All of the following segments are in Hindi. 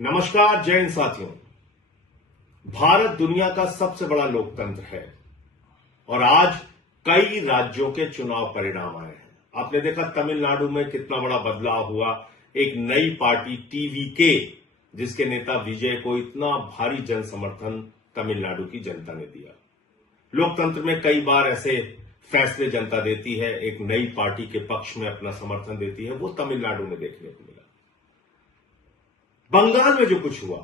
नमस्कार, जय हिंद साथियों। भारत दुनिया का सबसे बड़ा लोकतंत्र है और आज कई राज्यों के चुनाव परिणाम आए हैं। आपने देखा तमिलनाडु में कितना बड़ा बदलाव हुआ। एक नई पार्टी टीवीके, जिसके नेता विजय को इतना भारी जन समर्थन तमिलनाडु की जनता ने दिया। लोकतंत्र में कई बार ऐसे फैसले जनता देती है, एक नई पार्टी के पक्ष में अपना समर्थन देती है। वो तमिलनाडु में देखने को मिला। बंगाल में जो कुछ हुआ,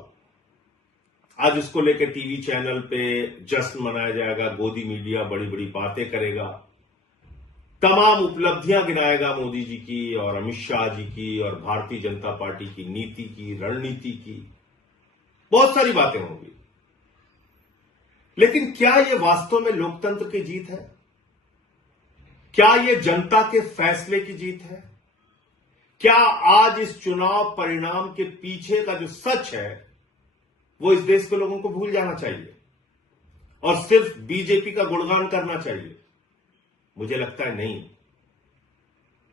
आज उसको लेकर टीवी चैनल पे जश्न मनाया जाएगा। गोदी मीडिया बड़ी बड़ी बातें करेगा, तमाम उपलब्धियां गिनाएगा मोदी जी की और अमित शाह जी की और भारतीय जनता पार्टी की नीति की, रणनीति की, बहुत सारी बातें होंगी। लेकिन क्या यह वास्तव में लोकतंत्र की जीत है? क्या यह जनता के फैसले की जीत है? क्या आज इस चुनाव परिणाम के पीछे का जो सच है वो इस देश के लोगों को भूल जाना चाहिए और सिर्फ बीजेपी का गुणगान करना चाहिए? मुझे लगता है नहीं।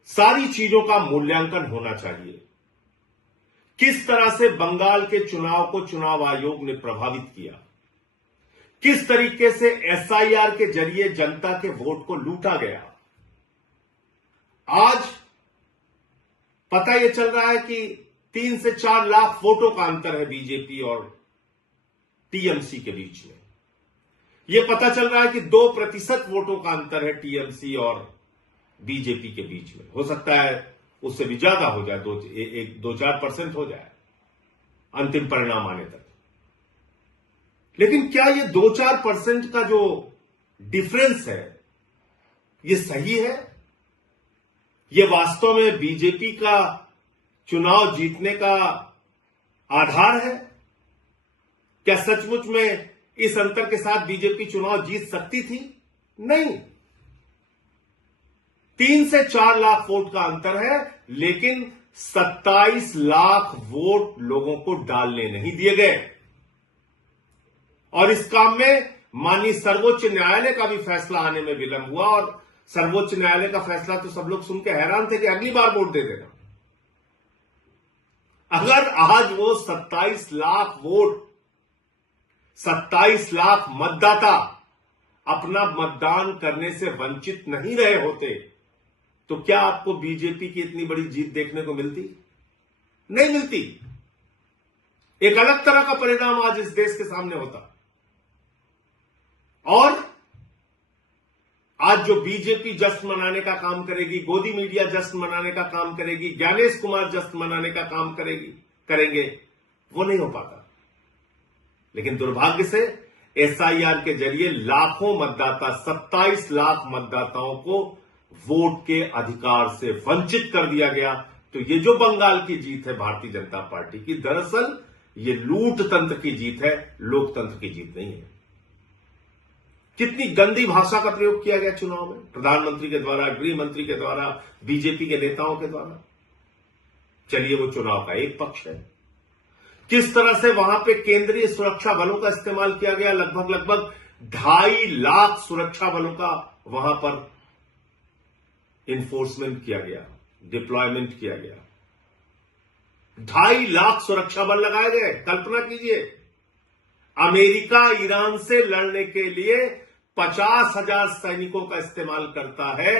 सारी चीजों का मूल्यांकन होना चाहिए। किस तरह से बंगाल के चुनाव को चुनाव आयोग ने प्रभावित किया, किस तरीके से एसआईआर के जरिए जनता के वोट को लूटा गया। आज पता यह चल रहा है कि 3 से 4 लाख वोटों का अंतर है बीजेपी और टीएमसी के बीच में। यह पता चल रहा है कि 2% वोटों का अंतर है टीएमसी और बीजेपी के बीच में। हो सकता है उससे भी ज्यादा हो जाए, 2-4% हो जाए अंतिम परिणाम आने तक। लेकिन क्या यह 2-4% का जो डिफरेंस है यह सही है? यह वास्तव में बीजेपी का चुनाव जीतने का आधार है? क्या सचमुच में इस अंतर के साथ बीजेपी चुनाव जीत सकती थी? नहीं। 3 से 4 लाख वोट का अंतर है, लेकिन 27 लाख वोट लोगों को डालने नहीं दिए गए। और इस काम में माननीय सर्वोच्च न्यायालय का भी फैसला आने में विलंब हुआ। और सर्वोच्च न्यायालय का फैसला तो सब लोग सुन के हैरान थे कि अगली बार वोट दे देना। अगर आज वो 27 लाख वोट, 27 लाख मतदाता अपना मतदान करने से वंचित नहीं रहे होते, तो क्या आपको बीजेपी की इतनी बड़ी जीत देखने को मिलती? नहीं मिलती। एक अलग तरह का परिणाम आज इस देश के सामने होता। और आज जो बीजेपी जश्न मनाने का काम करेगी, गोदी मीडिया जश्न मनाने का काम करेगी, ज्ञानेश कुमार जश्न मनाने का काम करेंगे, वो नहीं हो पाता। लेकिन दुर्भाग्य से एसआईआर के जरिए लाखों मतदाता, 27 लाख मतदाताओं को वोट के अधिकार से वंचित कर दिया गया। तो ये जो बंगाल की जीत है भारतीय जनता पार्टी की, दरअसल ये लूट तंत्र की जीत है, लोकतंत्र की जीत नहीं है। कितनी गंदी भाषा का प्रयोग किया गया चुनाव में, प्रधानमंत्री के द्वारा, गृह मंत्री के द्वारा, बीजेपी के नेताओं के द्वारा। चलिए, वो चुनाव का एक पक्ष है। किस तरह से वहां पे केंद्रीय सुरक्षा बलों का इस्तेमाल किया गया, लगभग 2.5 लाख सुरक्षा बलों का वहां पर इन्फोर्समेंट किया गया, डिप्लॉयमेंट किया गया। 2.5 लाख सुरक्षा बल लगाए गए। कल्पना कीजिए, अमेरिका ईरान से लड़ने के लिए 50,000 सैनिकों का इस्तेमाल करता है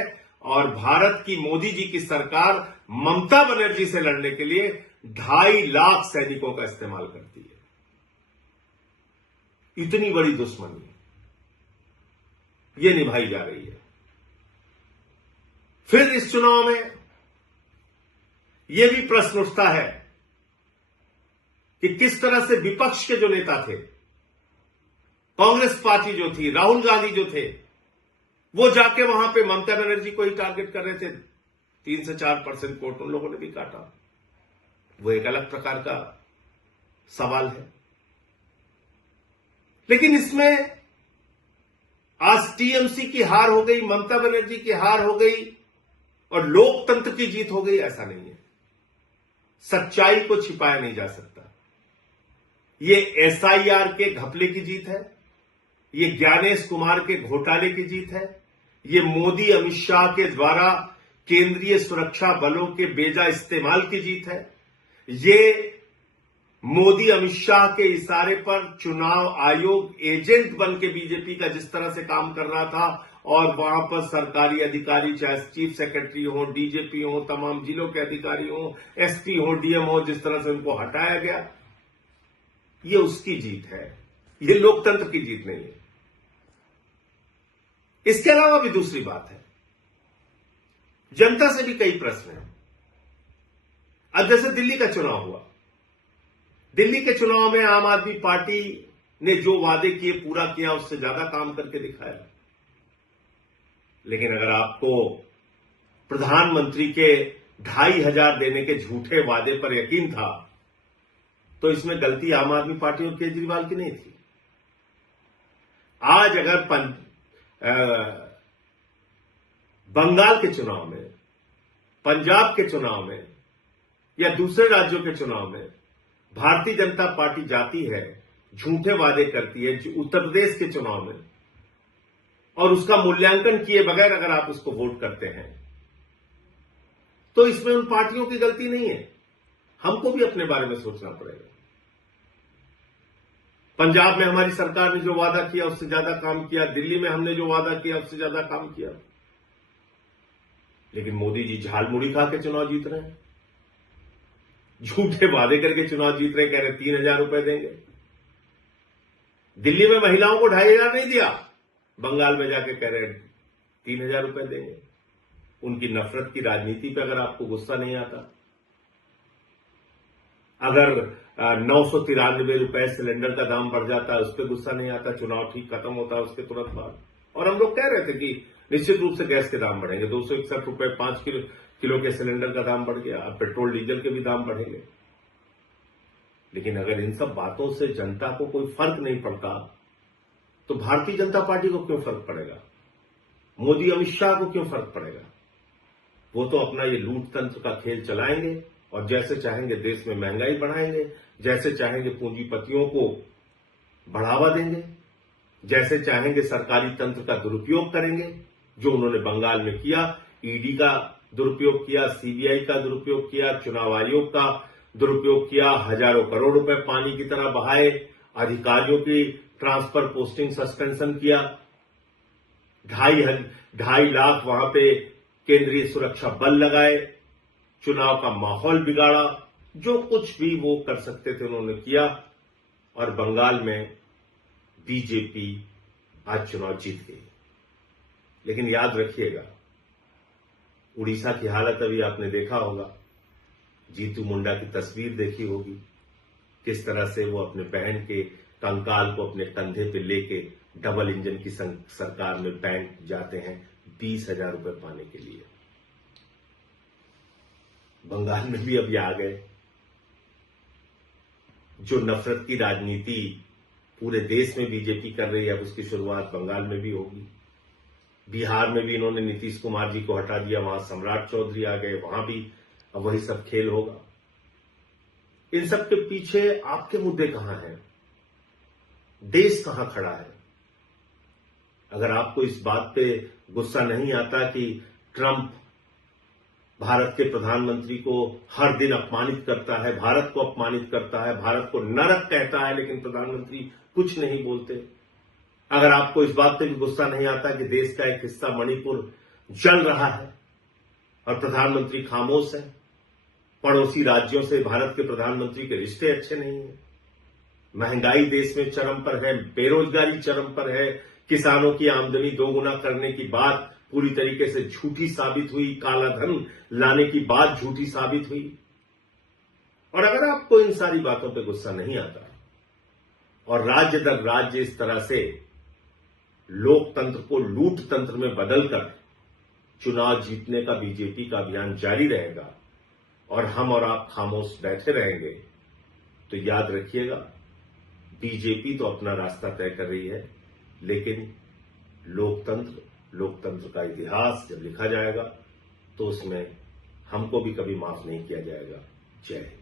और भारत की मोदी जी की सरकार ममता बनर्जी से लड़ने के लिए 2.5 लाख सैनिकों का इस्तेमाल करती है। इतनी बड़ी दुश्मनी ये निभाई जा रही है। फिर इस चुनाव में यह भी प्रश्न उठता है कि किस तरह से विपक्ष के जो नेता थे, कांग्रेस पार्टी जो थी, राहुल गांधी जो थे, वो जाके वहां पे ममता बनर्जी को ही टारगेट कर रहे थे। 3 से 4% वोट उन लोगों ने भी काटा। वो एक अलग प्रकार का सवाल है। लेकिन इसमें आज टीएमसी की हार हो गई, ममता बनर्जी की हार हो गई और लोकतंत्र की जीत हो गई, ऐसा नहीं है। सच्चाई को छिपाया नहीं जा सकता। ये एसआईआर के घपले की जीत है, ये ज्ञानेश कुमार के घोटाले की जीत है, ये मोदी अमित शाह के द्वारा केंद्रीय सुरक्षा बलों के बेजा इस्तेमाल की जीत है, ये मोदी अमित शाह के इशारे पर चुनाव आयोग एजेंट बन के बीजेपी का जिस तरह से काम कर रहा था और वहां पर सरकारी अधिकारी चाहे चीफ सेक्रेटरी हो, डीजीपी हो, तमाम जिलों के अधिकारी हो, एसपी हो, डीएम हो, जिस तरह से उनको हटाया गया, ये उसकी जीत है, ये लोकतंत्र की जीत नहीं है। इसके अलावा भी दूसरी बात है, जनता से भी कई प्रश्न हैं। अब जैसे दिल्ली का चुनाव हुआ, दिल्ली के चुनाव में आम आदमी पार्टी ने जो वादे किए पूरा किया, उससे ज्यादा काम करके दिखाया। लेकिन अगर आपको प्रधानमंत्री के 2,500 देने के झूठे वादे पर यकीन था, तो इसमें गलती आम आदमी पार्टी और केजरीवाल की नहीं थी। आज अगर बंगाल के चुनाव में, पंजाब के चुनाव में या दूसरे राज्यों के चुनाव में भारतीय जनता पार्टी जाती है, झूठे वादे करती है, उत्तर प्रदेश के चुनाव में, और उसका मूल्यांकन किए बगैर अगर आप उसको वोट करते हैं, तो इसमें उन पार्टियों की गलती नहीं है। हमको भी अपने बारे में सोचना पड़ेगा। पंजाब में हमारी सरकार ने जो वादा किया उससे ज्यादा काम किया, दिल्ली में हमने जो वादा किया उससे ज्यादा काम किया, लेकिन मोदी जी झालमुड़ी खा के चुनाव जीत रहे हैं, झूठे वादे करके चुनाव जीत रहे, कह रहे 3,000 रुपए देंगे। दिल्ली में महिलाओं को 2,500 नहीं दिया, बंगाल में जाके कह रहे 3,000 रुपए देंगे। उनकी नफरत की राजनीति पे अगर आपको गुस्सा नहीं आता, अगर 993 रुपए सिलेंडर का दाम बढ़ जाता है उस पर गुस्सा नहीं आता, चुनाव ठीक खत्म होता है उसके तुरंत बाद, और हम लोग कह रहे थे कि निश्चित रूप से गैस के दाम बढ़ेंगे, 261 रुपए 5 किलो के सिलेंडर का दाम बढ़ गया, अब पेट्रोल डीजल के भी दाम बढ़ेंगे। लेकिन अगर इन सब बातों से जनता को कोई फर्क नहीं पड़ता, तो भारतीय जनता पार्टी को क्यों फर्क पड़ेगा? मोदी अमित शाह को क्यों फर्क पड़ेगा? वो तो अपना ये लूट तंत्र का खेल चलाएंगे और जैसे चाहेंगे देश में महंगाई बढ़ाएंगे, जैसे चाहेंगे पूंजीपतियों को बढ़ावा देंगे, जैसे चाहेंगे सरकारी तंत्र का दुरुपयोग करेंगे, जो उन्होंने बंगाल में किया। ईडी का दुरुपयोग किया, सीबीआई का दुरुपयोग किया, चुनाव आयोग का दुरुपयोग किया, हजारों करोड़ रुपए पानी की तरह बहाए, अधिकारियों की ट्रांसफर पोस्टिंग सस्पेंशन किया, 2.5 लाख वहां पे केंद्रीय सुरक्षा बल लगाए, चुनाव का माहौल बिगाड़ा, जो कुछ भी वो कर सकते थे उन्होंने किया, और बंगाल में बीजेपी आज चुनाव जीत गई। लेकिन याद रखिएगा, उड़ीसा की हालत अभी आपने देखा होगा, जीतू मुंडा की तस्वीर देखी होगी, किस तरह से वो अपने बहन के कंकाल को अपने कंधे पे लेके डबल इंजन की सरकार में बैंक जाते हैं 20,000 रुपए पाने के लिए। बंगाल में भी अभी आ गए। जो नफरत की राजनीति पूरे देश में बीजेपी कर रही है, अब उसकी शुरुआत बंगाल में भी होगी। बिहार में भी इन्होंने नीतीश कुमार जी को हटा दिया, वहां सम्राट चौधरी आ गए, वहां भी अब वही सब खेल होगा। इन सब के पीछे आपके मुद्दे कहां हैं? देश कहां खड़ा है? अगर आपको इस बात पे गुस्सा नहीं आता कि ट्रंप भारत के प्रधानमंत्री को हर दिन अपमानित करता है, भारत को अपमानित करता है, भारत को नरक कहता है, लेकिन प्रधानमंत्री कुछ नहीं बोलते, अगर आपको इस बात पे भी गुस्सा नहीं आता कि देश का एक हिस्सा मणिपुर जल रहा है और प्रधानमंत्री खामोश है, पड़ोसी राज्यों से भारत के प्रधानमंत्री के रिश्ते अच्छे नहीं हैं, महंगाई देश में चरम पर है, बेरोजगारी चरम पर है, किसानों की आमदनी दोगुना करने की बात पूरी तरीके से झूठी साबित हुई, काला धन लाने की बात झूठी साबित हुई, और अगर आपको इन सारी बातों पे गुस्सा नहीं आता और राज्य दर राज्य इस तरह से लोकतंत्र को लूट तंत्र में बदलकर चुनाव जीतने का बीजेपी का अभियान जारी रहेगा और हम और आप खामोश बैठे रहेंगे, तो याद रखिएगा, बीजेपी तो अपना रास्ता तय कर रही है, लेकिन लोकतंत्र का इतिहास जब लिखा जाएगा तो उसमें हमको भी कभी माफ नहीं किया जाएगा। जय हिंद।